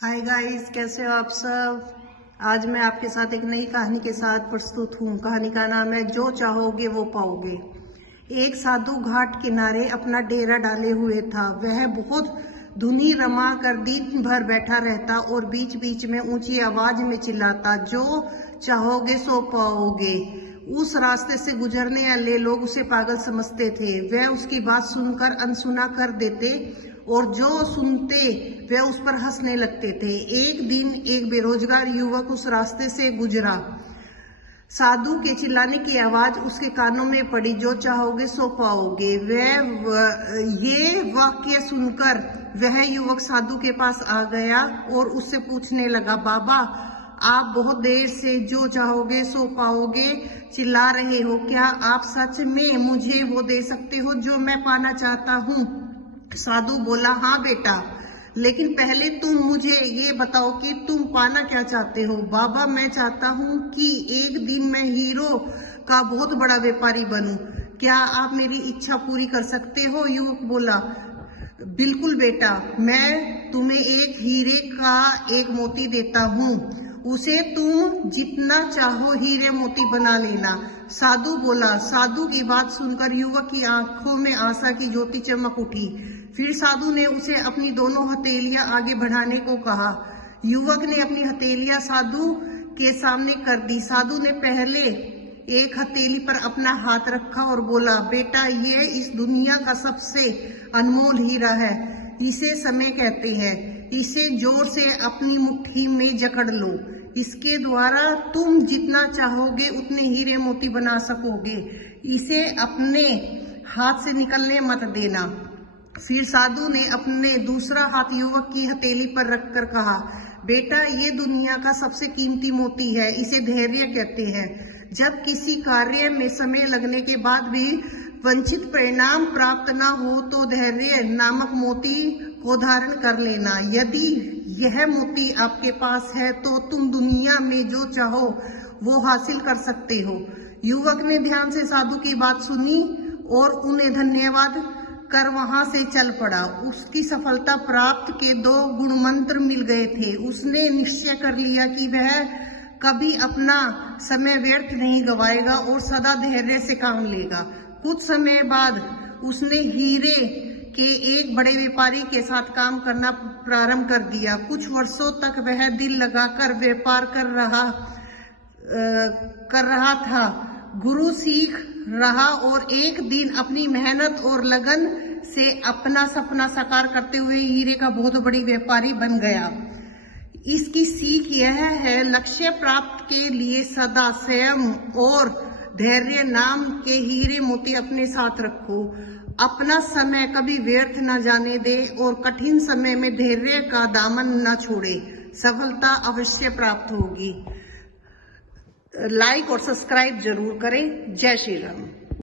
Hi guys, कैसे हो आप सब। आज मैं आपके साथ एक नई कहानी के साथ प्रस्तुत हूँ। कहानी का नाम है जो चाहोगे वो पाओगे। एक साधु घाट किनारे अपना डेरा डाले हुए था। वह बहुत धुनी रमा कर दिन भर बैठा रहता और बीच बीच में ऊंची आवाज में चिल्लाता, जो चाहोगे सो पाओगे। उस रास्ते से गुजरने वाले लोग उसे पागल समझते थे। वह उसकी बात सुनकर अनसुना कर देते और जो सुनते वे उस पर हंसने लगते थे। एक दिन एक बेरोजगार युवक उस रास्ते से गुजरा। साधु के चिल्लाने की आवाज उसके कानों में पड़ी, जो चाहोगे सो पाओगे। ये वाक्य सुनकर वह युवक साधु के पास आ गया और उससे पूछने लगा, बाबा, आप बहुत देर से जो चाहोगे सो पाओगे चिल्ला रहे हो। क्या आप सच में मुझे वो दे सकते हो जो मैं पाना चाहता हूँ? साधु बोला, हाँ बेटा, लेकिन पहले तुम मुझे ये बताओ कि तुम पाना क्या चाहते हो। बाबा, मैं चाहता हूँ कि एक दिन मैं हीरो का बहुत बड़ा व्यापारी बनूं। क्या आप मेरी इच्छा पूरी कर सकते हो? युवक बोला, बिल्कुल बेटा, मैं तुम्हें एक हीरे का एक मोती देता हूँ। उसे तुम जितना चाहो हीरे मोती बना लेना। साधु बोला। साधु की बात सुनकर युवक की आंखों में आशा की ज्योति चमक उठी। फिर साधु ने उसे अपनी दोनों हथेलियां आगे बढ़ाने को कहा। युवक ने अपनी हथेलियां साधु के सामने कर दी। साधु ने पहले एक हथेली पर अपना हाथ रखा और बोला, बेटा, ये इस दुनिया का सबसे अनमोल हीरा है। इसे समय कहते हैं। इसे जोर से अपनी मुट्ठी में जकड़ लो। इसके द्वारा तुम जितना चाहोगे उतने हीरे मोती बना सकोगे। इसे अपने हाथ से निकलने मत देना। फिर साधु ने अपने दूसरा हाथ युवक की हथेली पर रखकर कहा, बेटा, ये दुनिया का सबसे कीमती मोती है। इसे धैर्य कहते हैं। जब किसी कार्य में समय लगने के बाद भी वांछित परिणाम प्राप्त न हो तो धैर्य नामक मोती को धारण कर लेना। यदि यह मोती आपके पास है तो तुम दुनिया में जो चाहो वो हासिल कर सकते हो। युवक ने ध्यान से साधु की बात सुनी और उन्हें धन्यवाद कर वहां से चल पड़ा। उसकी सफलता प्राप्त के 2 गुण मंत्र मिल गए थे। उसने निश्चय कर लिया कि वह कभी अपना समय व्यर्थ नहीं गवाएगा और सदा धैर्य से काम लेगा। कुछ समय बाद उसने हीरे के एक बड़े व्यापारी के साथ काम करना प्रारंभ कर दिया। कुछ वर्षों तक वह दिल लगाकर व्यापार कर रहा था। गुरु सीख रहा और एक दिन अपनी मेहनत और लगन से अपना सपना साकार करते हुए हीरे का बहुत बड़ी व्यापारी बन गया। इसकी सीख यह है, लक्ष्य प्राप्त के लिए सदा संयम और धैर्य नाम के हीरे मोती अपने साथ रखो। अपना समय कभी व्यर्थ न जाने दे और कठिन समय में धैर्य का दामन न छोड़े। सफलता अवश्य प्राप्त होगी। लाइक और सब्सक्राइब जरूर करें। जय श्री राम।